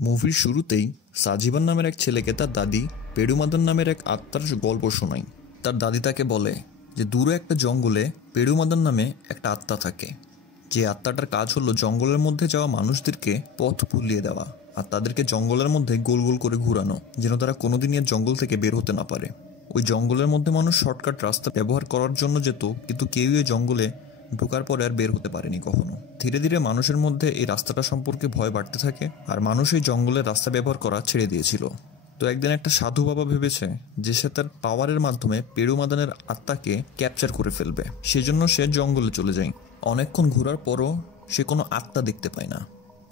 মুভির শুরুতেই সাজিবান নামের এক ছেলেকে তার দাদি পেরুমাদান নামের এক আত্মার গল্প শোনায়। তার দাদি তাকে বলে যে দূরে একটা জঙ্গলে পেরুমাদান নামে একটা আত্মা থাকে, যে আত্মাটার কাজ হলো জঙ্গলের মধ্যে যাওয়া মানুষদেরকে পথ ভুলিয়ে দেওয়া আর তাদেরকে জঙ্গলের মধ্যে গোল গোল করে ঘুরানো, যেন তারা কোনোদিনই আর জঙ্গল থেকে বের হতে না পারে। ওই জঙ্গলের মধ্যে মানুষ শর্টকাট রাস্তা ব্যবহার করার জন্য যেত, কিন্তু কেউই ওই জঙ্গলে ঢোকার পরে আর বের হতে পারেনি কখনো। ধীরে ধীরে মানুষের মধ্যে এই রাস্তাটা সম্পর্কে ভয় বাড়তে থাকে আর মানুষ এই জঙ্গলের রাস্তা ব্যবহার করা ছেড়ে দিয়েছিল। তো একদিন একটা সাধু বাবা ভেবেছে যে সে তার পাওয়ারের মাধ্যমে পেরুমাদানের আত্মাকে ক্যাপচার করে ফেলবে। সেজন্য সে জঙ্গলে চলে যায়। অনেকক্ষণ ঘোরার পরও সে কোনো আত্মা দেখতে পায় না।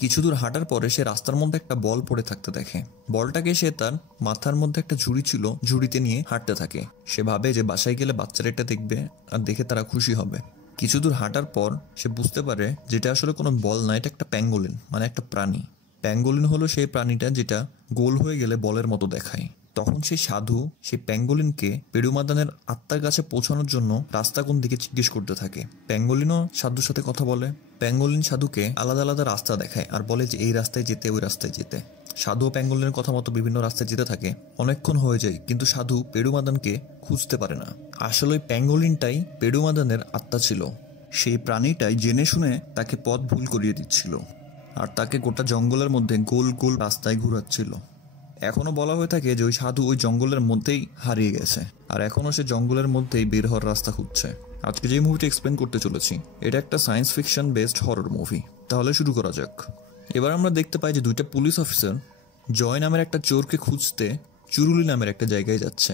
কিছু দূর হাঁটার পরে সে রাস্তার মধ্যে একটা বল পড়ে থাকতে দেখে। বলটাকে সে তার মাথার মধ্যে একটা ঝুড়ি ছিল, ঝুড়িতে নিয়ে হাঁটতে থাকে। সে ভাবে যে বাসায় গেলে বাচ্চারা এটা দেখবে আর দেখে তারা খুশি হবে। কিছু দূর হাঁটার পর সে বুঝতে পারে যেটা আসলে কোনো বল না, এটা একটা প্যাঙ্গোলিন, মানে একটা প্রাণী। প্যাঙ্গোলিন হলো সেই প্রাণীটা যেটা গোল হয়ে গেলে বলের মতো দেখায়। তখন সেই সাধু সেই প্যাঙ্গোলিনকে পেরুমাদানের আত্মার কাছে পৌঁছানোর জন্য রাস্তা কোন দিকে জিজ্ঞেস করতে থাকে। প্যাঙ্গোলিনও সাধুর সাথে কথা বলে। প্যাঙ্গোলিন সাধুকে আলাদা আলাদা রাস্তা দেখায় আর বলে যে এই রাস্তায় যেতে, ওই রাস্তায় যেতে। সাধু ও প্যাঙ্গোলিনের কথা মতো বিভিন্ন রাস্তায় যেতে থাকে। অনেকক্ষণ হয়ে যায়, কিন্তু সাধু পেরুমাদানকে খুঁজতে পারে না। আসলে ওই প্যাঙ্গোলিনটাই পেরুমাদানের আত্মা ছিল। সেই প্রাণীটাই জেনে শুনে তাকে পথ ভুল করিয়ে দিচ্ছিল আর তাকে গোটা জঙ্গলের মধ্যে গোল গোল রাস্তায় ঘুরাচ্ছিল। এখনো বলা হয়ে থাকে যে ওই সাধু ওই জঙ্গলের মধ্যেই হারিয়ে গেছে আর এখনো সে জঙ্গলের মধ্যেই বের হওয়ার রাস্তা খুঁজছে। আজকে যে মুভিটা এক্সপ্লেন করতে চলেছি, এটা একটা science fiction based horror movie. তাহলে শুরু করা যাক। এবার আমরা দেখতে পাই যে দুইটা পুলিশ অফিসার জয় নামের একটা চোরকে খুঁজতে চুরুলি নামের একটা জায়গায় যাচ্ছে।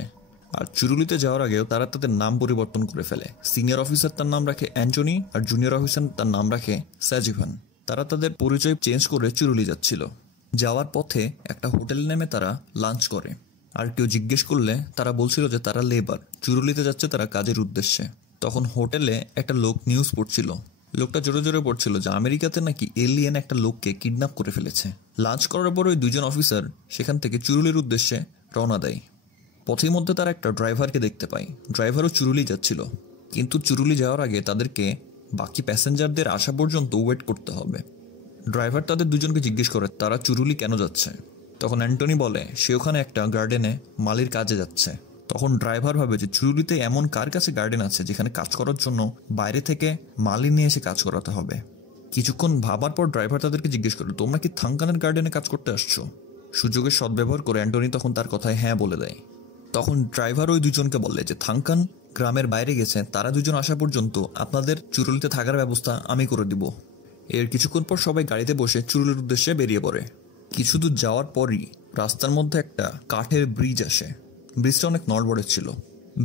আর চুরুলিতে যাওয়ার আগেও তারা তাদের নাম পরিবর্তন করে ফেলে। সিনিয়র অফিসার তার নাম রাখে অ্যান্টনি আর জুনিয়র অফিসার তার নাম রাখে সাজিভান। তারা তাদের পরিচয় চেঞ্জ করে চুরুলি যাচ্ছিল। যাওয়ার পথে একটা হোটেল নেমে তারা লাঞ্চ করে। আর কেউ জিজ্ঞেস করলে তারা বলছিল যে তারা লেবার, চুরুলিতে যাচ্ছে তারা কাজের উদ্দেশ্যে। তখন হোটেলে একটা লোক নিউজ পড়ছিল। লোকটা জোরে জোরে পড়ছিল যে আমেরিকাতে নাকি এলিয়েন একটা লোককে কিডন্যাপ করে ফেলেছে। লাঞ্চ করার পর ওই দুজন অফিসার সেখান থেকে চুরুলির উদ্দেশ্যে রওনা দেয়। পথের মধ্যে তারা একটা ড্রাইভারকে দেখতে পায়। ড্রাইভারও চুরুলি যাচ্ছিল, কিন্তু চুরুলি যাওয়ার আগে তাদেরকে বাকি প্যাসেঞ্জারদের আসা পর্যন্ত ওয়েট করতে হবে। ড্রাইভার তাদের দুজনকে জিজ্ঞেস করে তারা চুরুলি কেন যাচ্ছে। তখন অ্যান্টনি বলে সে ওখানে একটা গার্ডেনে মালির কাজে যাচ্ছে। তখন ড্রাইভার ভাবে যে চুরুলিতে এমন কার কাছে গার্ডেন আছে যেখানে কাজ করার জন্য বাইরে থেকে মালি নিয়ে এসে কাজ করাতে হবে। কিছুক্ষণ ভাবার পর ড্রাইভার তাদেরকে জিজ্ঞেস করে তোমরা কি থাঙ্কানের গার্ডেনে কাজ করতে আসছো। সুযোগের সদ্ব্যবহার করে অ্যান্টনি তখন তার কথায় হ্যাঁ বলে দেয়। তখন ড্রাইভার ওই দুজনকে বলে যে থাঙ্কান গ্রামের বাইরে গেছে, তারা দুজন আসা পর্যন্ত আপনাদের চুরুলিতে থাকার ব্যবস্থা আমি করে দিব। এর কিছুক্ষণ পর সবাই গাড়িতে বসে চুরুলির উদ্দেশ্যে বেরিয়ে পড়ে। কিছু দূর যাওয়ার পরই রাস্তার মধ্যে একটা কাঠের ব্রিজ আসে। ব্রিজটা অনেক নড়বড়ে ছিল।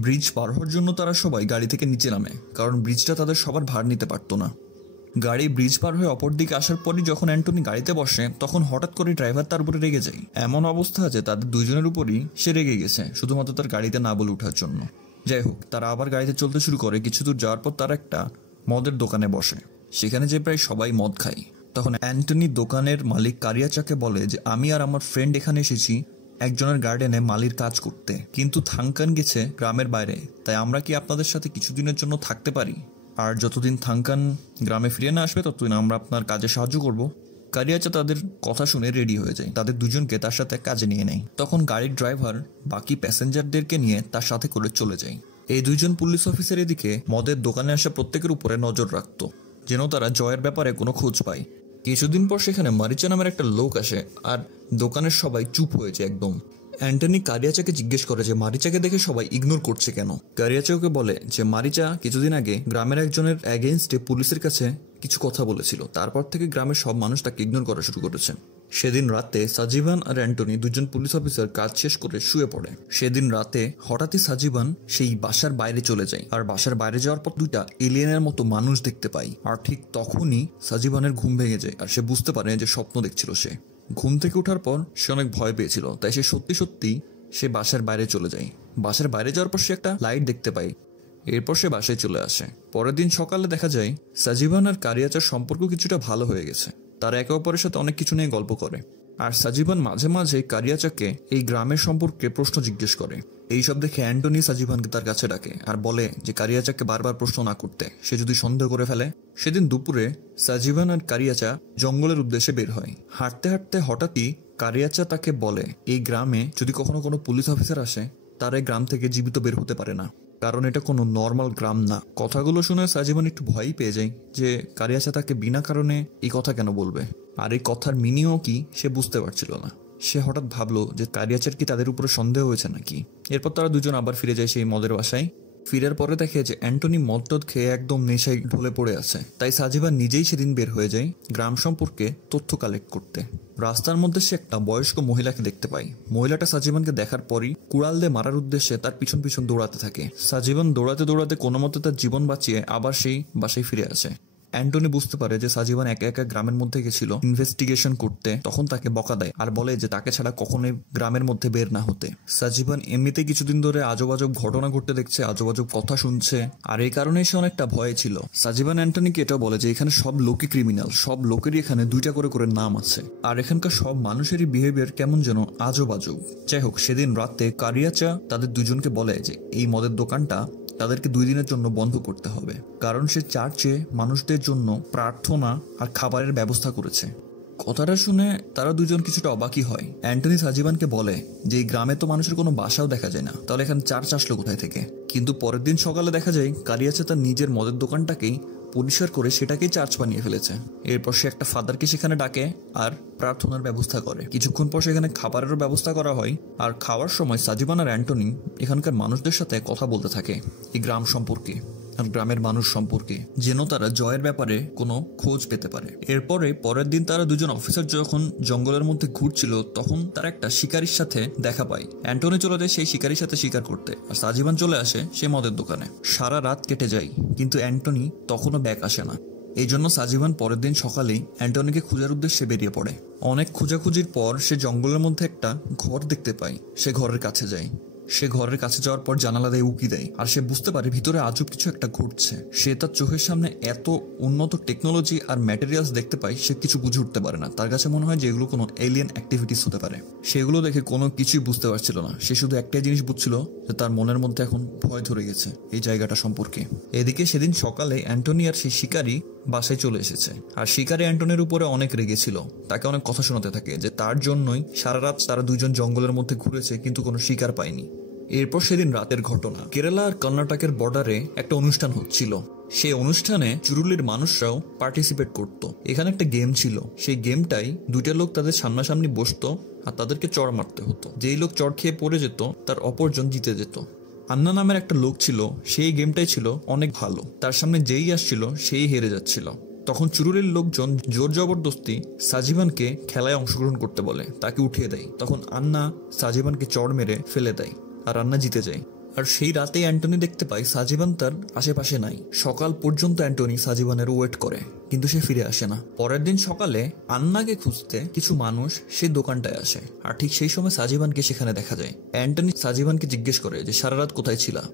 ব্রিজ পার হওয়ার জন্য তারা সবাই গাড়ি থেকে নিচে নামে, কারণ ব্রিজটা তাদের সবার ভার নিতে পারতো না। গাড়ি ব্রিজ পার হয়ে অপর দিকে আসার পরই যখন অ্যান্টনি গাড়িতে বসে, তখন হঠাৎ করে ড্রাইভার তার উপরে রেগে যায়। এমন অবস্থা আছে তাদের দুজনের উপরই সে রেগে গেছে, শুধুমাত্র তার গাড়িতে না বলে ওঠার জন্য। যাই হোক, তারা আবার গাড়িতে চলতে শুরু করে। কিছু দূর যাওয়ার পর তারা একটা মদের দোকানে বসে। সেখানে যে প্রায় সবাই মদ খায়। তখন অ্যান্টনি দোকানের মালিক কারিয়াচাকে বলে যে আমি আর আমার ফ্রেন্ড এখানে এসেছি একজনের গার্ডেনে মালির কাজ করতে, কিন্তু থাঙ্কান গেছে গ্রামের বাইরে, তাই আমরা কি আপনাদের সাথে কিছুদিনের জন্য থাকতে পারি? আর যতদিন থাঙ্কান গ্রামে ফিরে না আসবে ততদিন আমরা আপনার কাজে সাহায্য করব। কারিয়াচা তাদের কথা শুনে রেডি হয়ে যায়, তাদের দুজনকে তার সাথে কাজে নিয়ে নেয়। তখন গাড়ির ড্রাইভার বাকি প্যাসেঞ্জারদেরকে নিয়ে তার সাথে করে চলে যায়। এই দুইজন পুলিশ অফিসার এদিকে মদের দোকানে আসা প্রত্যেকের উপরে নজর রাখতো, যেন তারা জয়ের ব্যাপারে কোনো খোঁজ পায়। কিছুদিন পর সেখানে মারিচা নামের একটা লোক আসে আর দোকানের সবাই চুপ হয়েছে একদম। অ্যান্টনি কারিয়াচাকে জিজ্ঞেস করে যে মারিচাকে দেখে সবাই ইগনোর করছে কেন। কারিয়াচা ওকে বলে যে মারিচা কিছুদিন আগে গ্রামের একজনের অ্যাগেইনস্টে পুলিশের কাছে কিছু কথা বলেছিল, তারপর থেকে গ্রামের সব মানুষ তাকে ইগনোর করা শুরু করেছে। সেদিন রাতে সাজিভান আর অ্যান্টনি দুজন পুলিশ অফিসার কাজ শেষ করে শুয়ে পড়ে। সেদিন রাতে হঠাৎই সাজিভান সেই বাসার বাইরে চলে যায় আর বাসার বাইরে যাওয়ার পর দুইটা এলিয়েনের মতো মানুষ দেখতে পায়। আর ঠিক তখনই সাজিভানের ঘুম ভেঙে যায় আর সে বুঝতে পারে যে স্বপ্ন দেখছিল। সে ঘুম থেকে ওঠার পর সে অনেক ভয় পেয়েছিল, তাই সে সত্যি সত্যি সে বাসার বাইরে চলে যায়। বাসার বাইরে যাওয়ার পর সে একটা লাইট দেখতে পায়। এরপর সে বাসায় চলে আসে। পরের দিন সকালে দেখা যায় সাজিভান আর কারিয়াচার সম্পর্ক কিছুটা ভালো হয়ে গেছে। তারা একে অপরের সাথে অনেক কিছু নিয়ে গল্প করে। আর সাজিবান মাঝে মাঝে কারিয়াচাকে এই গ্রামের সম্পর্কে প্রশ্ন জিজ্ঞেস করে। এইসব দেখে অ্যান্টনি সাজিবানকে তার কাছে ডাকে আর বলে যে কারিয়াচাকে বারবার প্রশ্ন না করতে, সে যদি সন্দেহ করে ফেলে। সেদিন দুপুরে সাজিবান আর কারিয়াচা জঙ্গলের উদ্দেশ্যে বের হয়। হাঁটতে হাঁটতে হঠাৎই কারিয়াচা তাকে বলে এই গ্রামে যদি কখনো কোনো পুলিশ অফিসার আসে, তারা এই গ্রাম থেকে জীবিত বের হতে পারে না, কারণ এটা কোনো নর্মাল গ্রাম না। কথাগুলো শুনে সাজিবান একটু ভয়ই পেয়ে যায় যে কারিয়াচা তাকে বিনা কারণে এই কথা কেন বলবে, আর এই কথার মিনিংও কি সে বুঝতে পারছিল না। সে হঠাৎ ভাবলো যে কারিয়াচার কি তাদের উপরে সন্দেহ হয়েছে নাকি। এরপর তারা দুজন আবার ফিরে যায় সেই মদের বাসায়। ফিরার পরে দেখে যে অ্যান্টনি মদ টদ খেয়ে একদম নেশায় ঢলে পড়ে আছে। তাই সাজিবান নিজেই সেদিন বের হয়ে যায় গ্রাম সম্পর্কে তথ্য কালেক্ট করতে। রাস্তার মধ্যে সে একটা বয়স্ক মহিলাকে দেখতে পায়। মহিলাটা সাজিবানকে দেখার পরই কুড়াল দিয়ে মারার উদ্দেশ্যে তার পিছন পিছন দৌড়াতে থাকে। সাজিবান দৌড়াতে দৌড়াতে কোনো মতে তার জীবন বাঁচিয়ে আবার সেই বাসায় ফিরে আসে। অ্যান্টনি বুঝতে পারে যে সাজিবান একা একা গ্রামের মধ্যে গেছিল ইনভেস্টিগেশন করতে, তখন তাকে বকা দেয় আর বলে যে তাকে ছাড়া কখনোই গ্রামের মধ্যে বের না হতে। সাজিবান এমনিতে কিছুদিন ধরে আজব আজব ঘটনা ঘটতে দেখছে, আজব আজব কথা শুনছে, আর এই কারণে সে অনেকটা ভয়ে ছিল। সাজিবান অ্যান্টনিকে এটা বলে যে এখানে সব লোকই ক্রিমিনাল, সব লোকেরই এখানে দুইটা করে করে নাম আছে, আর এখানকার সব মানুষেরই বিহেভিয়ার কেমন যেন আজব আজব। যাই হোক, সেদিন রাতে কারিয়াচা তাদের দুজনকে বলে যে এই মদের দোকানটা তাদেরকে 2 দিনের জন্য বন্ধ করতে হবে, কারণ সে চার্চে মানুষদের জন্য প্রার্থনা আর খাবারের ব্যবস্থা করেছে। কথাটা শুনে তারা দুজন কিছুটা অবাকই হয়। অ্যান্টনি সাজিবানকে বলে যে এই গ্রামে তো মানুষের কোনো বাসাও দেখা যায় না, তাহলে এখানে চার্চ আসলো কোথায় থেকে। কিন্তু পরের দিন সকালে দেখা যায় কারিয়াচা তার নিজের মদের দোকানটাকেই পরিষ্কার করে সেটাকেই চার্চ বানিয়ে ফেলেছে। এরপর সে একটা ফাদারকে সেখানে ডাকে আর প্রার্থনার ব্যবস্থা করে। কিছুক্ষণ পর সেখানে খাবারেরও ব্যবস্থা করা হয়। আর খাওয়ার সময় সাজিবান আর অ্যান্টনি এখানকার মানুষদের সাথে কথা বলতে থাকে এই গ্রাম সম্পর্কে আর গ্রামের মানুষ সম্পর্কে, যেন তারা জয়ের ব্যাপারে কোনো খোঁজ পেতে পারে। এরপরে পরের দিন তারা দুজন অফিসার যখন জঙ্গলের মধ্যে ঘুরছিল, তখন তারা একটা শিকারীর সাথে দেখা পায়। অ্যান্টনি চলে যায় সেই শিকারীর সাথে শিকার করতে, আর সাজিবান চলে আসে সে মদের দোকানে। সারা রাত কেটে যায়, কিন্তু অ্যান্টনি তখনও ব্যাক আসে না। এই জন্য সাজিবান পরের দিন সকালেই অ্যান্টনিকে খোঁজার উদ্দেশ্যে বেরিয়ে পড়ে। অনেক খোঁজাখুঁজির পর সে জঙ্গলের মধ্যে একটা ঘর দেখতে পায়। সে ঘরের কাছে যায়। সে ঘরের কাছে যাওয়ার পর জানালা দিয়ে উকি দেয়, আর সে বুঝতে পারে ভিতরে আজব কিছু একটা ঘটছে। সে তার চোখের সামনে এত উন্নত টেকনোলজি আর ম্যাটেরিয়ালস দেখতে পায়, সে কিছু বুঝে উঠতে পারে না। তার কাছে মনে হয় যে এগুলো কোনো এলিয়েন অ্যাক্টিভিটিস হতে পারে। সেগুলো দেখে কোনো কিছুই বুঝতে পারছিল না। সে শুধু একটাই জিনিস বুঝছিল যে তার মনের মধ্যে এখন ভয় ধরে গেছে এই জায়গাটা সম্পর্কে। এদিকে সেদিন সকালে অ্যান্টনি আর সেই শিকারী বাসায় চলে এসেছে, আর শিকারী অ্যান্টনির উপরে অনেক রেগেছিল। তাকে অনেক কথা শোনাতে থাকে যে তার জন্যই সারা রাত তারা দুজন জঙ্গলের মধ্যে ঘুরেছে কিন্তু কোনো শিকার পায়নি। এরপর সেদিন রাতের ঘটনা, কেরালা আর কর্ণাটকের বর্ডারে একটা অনুষ্ঠান হচ্ছিল। সেই অনুষ্ঠানে চুরুলির মানুষরাও পার্টিসিপেট করত। এখানে একটা গেম ছিল। সেই গেমটাই দুইটা লোক তাদের সামনাসামনি বসতো আর তাদেরকে চড় মারতে হতো। যেই লোক চড় খেয়ে পড়ে যেত তার অপরজন জিতে যেত। আন্না নামের একটা লোক ছিল, সেই গেমটাই ছিল অনেক ভালো। তার সামনে যেই আসছিল সেই হেরে যাচ্ছিল। তখন চুরুলির লোকজন জোর জবরদস্তি সাজিবানকে খেলায় অংশগ্রহণ করতে বলে, তাকে উঠিয়ে দেয়। তখন আন্না সাজিবানকে চড় মেরে ফেলে দেয় আর আন্না জিতে যায়। আর সেই রাতে অ্যান্টনি দেখতে পায় সাজিবান তার আশেপাশে নাই। সকাল পর্যন্ত অ্যান্টনি সাজিবানের ওয়েট করে, কিন্তু সে ফিরে আসে না। পরের দিন সকালে আন্নাকে খুঁজতে কিছু মানুষ সেই দোকানটায় আসে, আর ঠিক সেই সময় সাজিবানকে সেখানে দেখা যায়। অ্যান্টনি সাজিবানকে জিজ্ঞেস করে যে সারা রাত কোথায় ছিলা।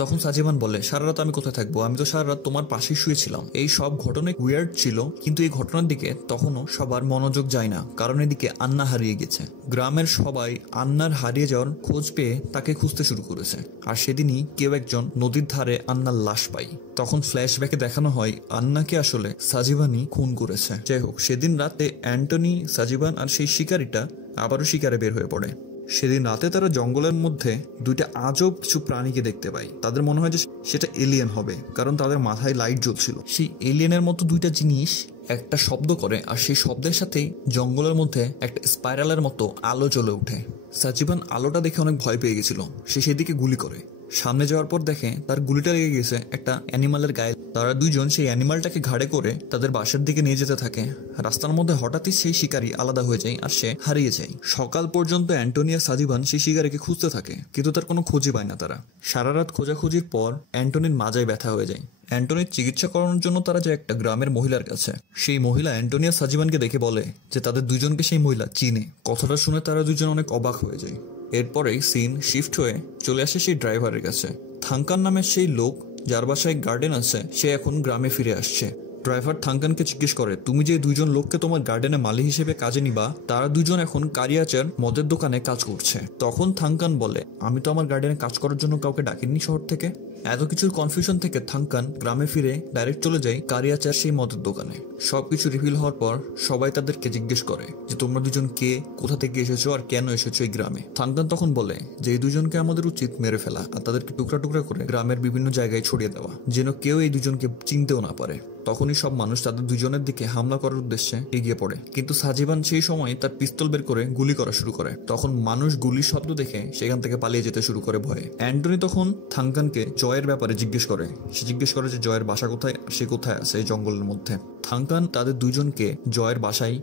তখন সাজিবান বলে, সারা রাত আমি কোথায় থাকবো, আমি তো সারা রাত তোমার পাশেই শুয়েছিলাম। এই সব ঘটনায় উইয়ার্ড ছিল, কিন্তু এই ঘটনার দিকে তখনও সবার মনোযোগ যায় না, কারণ এদিকে আন্না হারিয়ে গেছে। গ্রামের সবাই আন্নার হারিয়ে যাওয়ার খোঁজ পেয়ে তাকে খুঁজতে শুরু করেছে। আর সেদিনই কেউ একজন নদীর ধারে আন্নার লাশ পায়। তখন ফ্ল্যাশব্যাকে দেখানো হয় আন্নাকে আসলে সাজিবানই খুন করেছে। যাই হোক, সেদিন রাতে অ্যান্টনি, সাজিবান আর সেই শিকারীটা আবারও শিকারে বের হয়ে পড়ে। সেদিন রাতে তারা জঙ্গলের মধ্যে দুইটা আজব কিছু প্রাণীকে দেখতে পায়। তাদের মনে হয় যে সেটা এলিয়েন হবে, কারণ তাদের মাথায় লাইট জ্বলছিল। সেই এলিয়েনের মতো দুইটা জিনিস একটা শব্দ করে, আর সেই শব্দের সাথেই জঙ্গলের মধ্যে একটা স্পাইরালের মতো আলো জ্বলে ওঠে। সাজিবান আলোটা দেখে অনেক ভয় পেয়ে গেছিল। সে সেদিকে গুলি করে। সামনে যাওয়ার পর দেখে তার গুলিটা লেগে গেছে একটা অ্যানিমালের গায়ে। তারা দুইজন সেই অ্যানিমালটাকে ঘাড়ে করে তাদের বাসার দিকে নিয়ে যেতে থাকে। রাস্তার মধ্যে হঠাৎই সেই শিকারী আলাদা হয়ে যায় আর সে হারিয়ে যায়। সকাল পর্যন্ত অ্যান্টনি আর সাজিবান সেই শিকারীকে খুঁজতে থাকে, কিন্তু তার কোনো খোঁজই পায় না তারা। সারা রাত খোঁজাখুঁজির পর অ্যান্টনির মাজায় ব্যথা হয়ে যায়। অ্যান্টনির চিকিৎসা করানোর জন্য তারা যায় একটা গ্রামের মহিলার কাছে। সেই মহিলা অ্যান্টনি আর সাজিবানকে দেখে বলে যে তাদের দুজনকে সেই মহিলা চিনে। কথাটা শুনে তারা দুজন অনেক অবাক হয়ে যায়। এরপরেই সিন শিফট হয়ে চলে আসে সেই ড্রাইভারের কাছে। থাঙ্কান নামের সেই লোক যার বাসায় গার্ডেন আছে, সে এখন গ্রামে ফিরে আসছে। ড্রাইভার থাঙ্কানকে জিজ্ঞেস করে, তুমি যে দুইজন লোককে তোমার গার্ডেনে মালি হিসেবে কাজে নিবা, তারা দুজন এখন কারিয়াচার মদের দোকানে কাজ করছে। তখন থাঙ্কান বলে, আমি তো আমার গার্ডেনে কাজ করার জন্য কাউকে ডাকিনি শহর থেকে। এত কিছুর কনফিউশন থেকে থাঙ্কান গ্রামে ফিরে ডাইরেক্ট চলে যায় কারিয়াচার সেই মদের দোকানে। সবকিছু রিভিল হওয়ার পর সবাই তাদেরকে জিজ্ঞেস করে যে তোমরা দুজন কে, কোথা থেকে এসেছো আর কেন এসেছো এই গ্রামে। থাঙ্কান তখন বলে যে এই দুজনকে আমাদের উচিত মেরে ফেলা আর তাদেরকে টুকরা টুকরা করে গ্রামের বিভিন্ন জায়গায় ছড়িয়ে দেওয়া, যেন কেউ এই দুজনকে চিনতেও না পারে। তখনই সব মানুষ তাদের দুজনের দিকে হামলা করার উদ্দেশ্যে এগিয়ে পড়ে, কিন্তু সাজিবান সেই সময় তার পিস্তল বের করে গুলি করা শুরু করে। তখন মানুষ গুলির শব্দ দেখে সেখান থেকে পালিয়ে যেতে শুরু করে ভয়ে। অ্যান্টনি তখন থাঙ্কানকে জয়ের ব্যাপারে জিজ্ঞেস করে। সে জিজ্ঞেস করে যে জয়ের বাসা কোথায়, সে কোথায় আছে এই জঙ্গলের মধ্যে। থাঙ্কান তাদের দুজনকে জয়ের বাসায়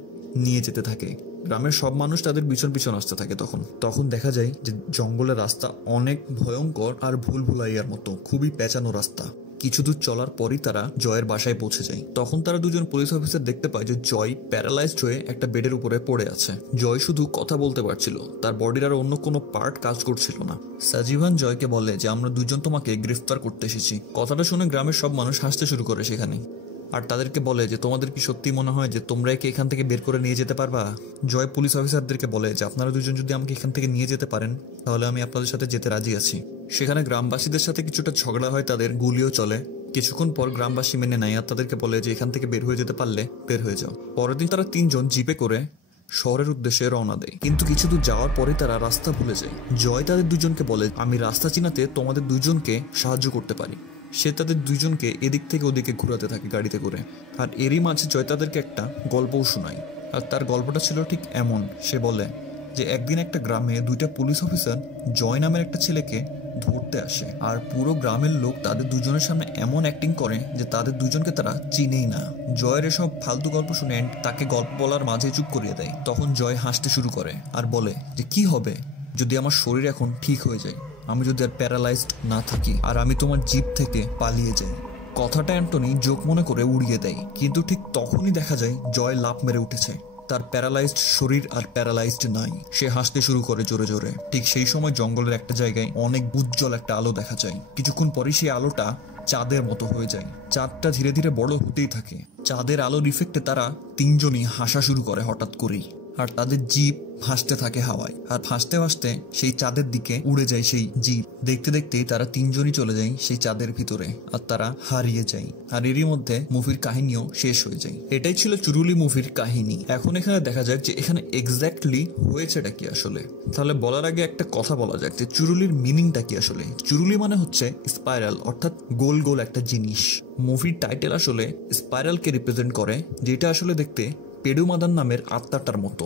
নিয়ে যেতে থাকে। গ্রামের সব মানুষ তাদের পিছন পিছন আসতে থাকে। তখন দেখা যায় যে জঙ্গলের রাস্তা অনেক ভয়ঙ্কর আর ভুল ভুলাইয়ার মতো, খুবই পেঁচানো রাস্তা। কিছু দূর চলার পরই তারা জয়ের বাসায় পৌঁছে যায়। তখন তারা দুজন পুলিশ অফিসার দেখতে পায় যে জয় প্যারালাইজড হয়ে একটা বেডের উপরে পড়ে আছে। জয় শুধু কথা বলতে পারছিল, তার বডির আর অন্য কোনো পার্ট কাজ করছিল না। সাজিভান জয়কে বলে যে আমরা দুজন তোমাকে গ্রেফতার করতে এসেছি। কথাটা শুনে গ্রামের সব মানুষ হাসতে শুরু করে সেখানে, আর তাদেরকে বলে যে তোমাদের কি সত্যি মনে হয় যে তোমরা একে এখান থেকে বের করে নিয়ে যেতে পারবা? জয় পুলিশ অফিসারদেরকে বলে যে আপনারা দুজন যদি আমাকে এখান থেকে নিয়ে যেতে পারেন তাহলে আমি আপনাদের সাথে যেতে রাজি আছি। সেখানে গ্রামবাসীদের সাথে কিছুটা ঝগড়া হয়, তাদের গুলিও চলে। কিছুক্ষণ পর গ্রামবাসী মেনে নেয় আর তাদেরকে বলে যে এখান থেকে বের হয়ে যেতে পারলে বের হয়ে যাও। পরের দিন তারা তিনজন জিপে করে শহরের উদ্দেশ্যে রওনা দেয়, কিন্তু কিছু দূর যাওয়ার পরে তারা রাস্তা ভুলে যায়। জয় তাদের দুজনকে বলে আমি রাস্তা চিনাতে তোমাদের দুজনকে সাহায্য করতে পারি। সে তাদের দুজনকে এদিক থেকে ওদিকে ঘুরাতে থাকে গাড়িতে করে। আর এরই মাঝে জয় তাদেরকে একটা গল্পও শোনায়। আর তার গল্পটা ছিল ঠিক এমন। সে বলে যে একদিন একটা গ্রামে দুইটা পুলিশ অফিসার জয় নামের একটা ছেলেকে ধরতে আসে, আর পুরো গ্রামের লোক তাদের দুজনের সামনে এমন অ্যাক্টিং করে যে তাদের দুজনকে তারা চিনেই না। জয়ের এসব ফালতু গল্প শুনে তাকে গল্প বলার মাঝে চুপ করিয়ে দেয়। তখন জয় হাসতে শুরু করে আর বলে যে কি হবে যদি আমার শরীর এখন ঠিক হয়ে যায়, আমি যদি আর প্যারালাইজড না থাকি আর আমি তোমার জিপ থেকে পালিয়ে যাই। কথাটা অ্যান্টনি জোক মনে করে উড়িয়ে দেয়, কিন্তু ঠিক তখনই দেখা যায় জয় লাফ মেরে উঠেছে। তার প্যারালাইজড শরীর আর প্যারালাইজড নাই। সে হাসতে শুরু করে জোরে জোরে। ঠিক সেই সময় জঙ্গলের একটা জায়গায় অনেক উজ্জ্বল একটা আলো দেখা যায়। কিছুক্ষণ পরেই সেই আলোটা চাঁদের মতো হয়ে যায়। চাঁদটা ধীরে ধীরে বড় হতেই থাকে। চাঁদের আলোর ইফেক্টে তারা তিনজনই হাসা শুরু করে হঠাৎ করেই, আর তাদের জিপ ভাসতে থাকে হাওয়ায়। আর ভাসতে ভাসতে সেই চাঁদের দিকে উড়ে যায় সেই জিপ। দেখতে দেখতেই তারা তিনজনই চলে যায় সেই চাঁদের ভিতরে, আর তারা হারিয়ে যায়। আর এরই মধ্যে মুভির কাহিনীও শেষ হয়ে যায়। এটাই ছিল চুরুলি মুভির কাহিনী। এখন এখানে দেখা যাক যে এখানে এক্স্যাক্টলি হয়েছেটা কি আসলে। তাহলে বলার আগে একটা কথা বলা যাক যে চুরুলির মিনিংটা কি আসলে। চুরুলি মানে হচ্ছে স্পাইরাল, অর্থাৎ গোল গোল একটা জিনিস। মুভির টাইটেল আসলে স্পাইরালকে রিপ্রেজেন্ট করে, যেটা আসলে দেখতে পেডুমাদান নামের আত্মাটার মতো,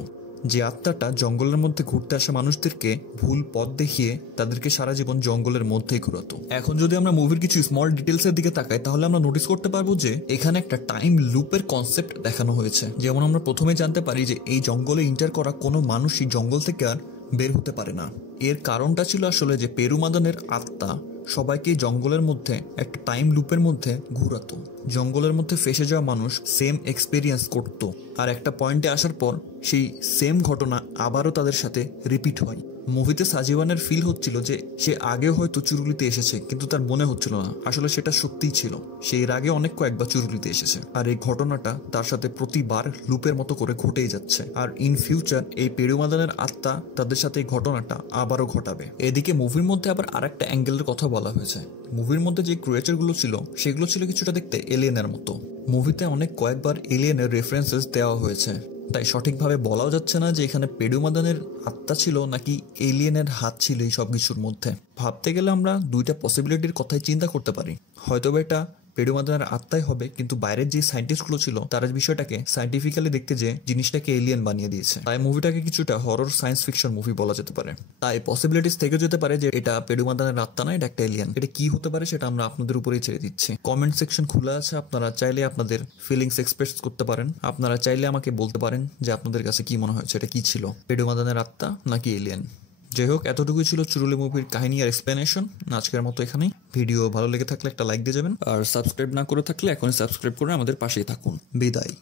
যে আত্মাটা জঙ্গলের মধ্যে ঘুরতে আসা মানুষদেরকে ভুল পথ দেখিয়ে তাদেরকে সারা জীবন জঙ্গলের মধ্যেই ঘুরাতো। এখন যদি আমরা মুভির কিছু স্মল ডিটেলস এর দিকে তাকাই তাহলে আমরা নোটিস করতে পারবো যে এখানে একটা টাইম লুপের কনসেপ্ট দেখানো হয়েছে। যেমন আমরা প্রথমে জানতে পারি যে এই জঙ্গলে ইন্টার করা কোনো মানুষই জঙ্গল থেকে আর বের হতে পারে না। এর কারণটা ছিল আসলে যে পেরুমাদানের আত্মা সবাইকে জঙ্গলের মধ্যে একটা টাইম লুপের মধ্যে ঘুরাতো। জঙ্গলের মধ্যে ফেসে যাওয়া মানুষ সেম এক্সপেরিয়েন্স করতো, আর একটা পয়েন্টে আসার পর সেই সেম ঘটনা আবারও তাদের সাথে রিপিট হয়। মুভিতে সাজিবানের ফিল হচ্ছিল যে সে আগে হয়তো চুরুলিতে এসেছে, কিন্তু তার মনে হচ্ছিল না আসলে সেটা সত্যিই ছিল। সে এর আগে অনেক কয়েকবার চুরুলিতে এসেছে, আর এই ঘটনাটা তার সাথে প্রতিবার লুপের মতো করে ঘটেই যাচ্ছে। আর ইন ফিউচার এই পেরুমাদানের আত্মা তাদের সাথে এই ঘটনাটা আবারও ঘটাবে। এদিকে মুভির মধ্যে আবার আরেকটা অ্যাঙ্গেলের কথা বলা হয়েছে। মুভির মধ্যে যে ক্রিয়েচার গুলো ছিল সেগুলো ছিল কিছুটা দেখতে এলিয়েনের মতো। মুভিতে অনেক কয়েকবার এলিয়েনের রেফারেন্সেস দেওয়া হয়েছে, তাই সঠিকভাবে বলাও যাচ্ছে না যে এখানে পেডুমাদানের আত্মা ছিল নাকি এলিয়েনের হাত ছিল এই সব কিছুর মধ্যে। ভাবতে গেলে আমরা দুইটা পসিবিলিটির কথাই চিন্তা করতে পারি। হয়তো এটা পেডুমাদানের আত্মাই হবে, কিন্তু বাইরের যে সায়েন্টিস্টগুলো ছিল তারা বিষয়টাকে সায়েন্টিফিক্যালি দেখতে যে জিনিসটাকে এলিয়েন বানিয়ে দিয়েছে। তাই মুভিটাকে কিছুটা হরর সায়েন্স ফিকশন মুভি বলা যেতে পারে। তাই পসিবিলিটিস থেকে যেতে পারে যে এটা পেডুমাদানের আত্মা না, এটা একটা এলিয়েন। এটা কি হতে পারে সেটা আমরা আপনাদের উপরেই ছেড়ে দিচ্ছি। কমেন্ট সেকশন খোলা আছে, আপনারা চাইলে আপনাদের ফিলিংস এক্সপ্রেস করতে পারেন। আপনারা চাইলে আমাকে বলতে পারেন যে আপনাদের কাছে কি মনে হয়েছে, এটা কি ছিল, পেডুমাদানের আত্মা নাকি এলিয়েন। যাই হোক, এতটুকুই ছিল চুরুলি মুভির কাহিনী আর এক্সপ্লেনেশন। আজকের মতো এখানেই। ভিডিও ভালো লেগে থাকলে একটা লাইক দিয়ে যাবেন, আর সাবস্ক্রাইব না করে থাকলে এখনই সাবস্ক্রাইব করে আমাদের পাশেই থাকুন। বিদায়।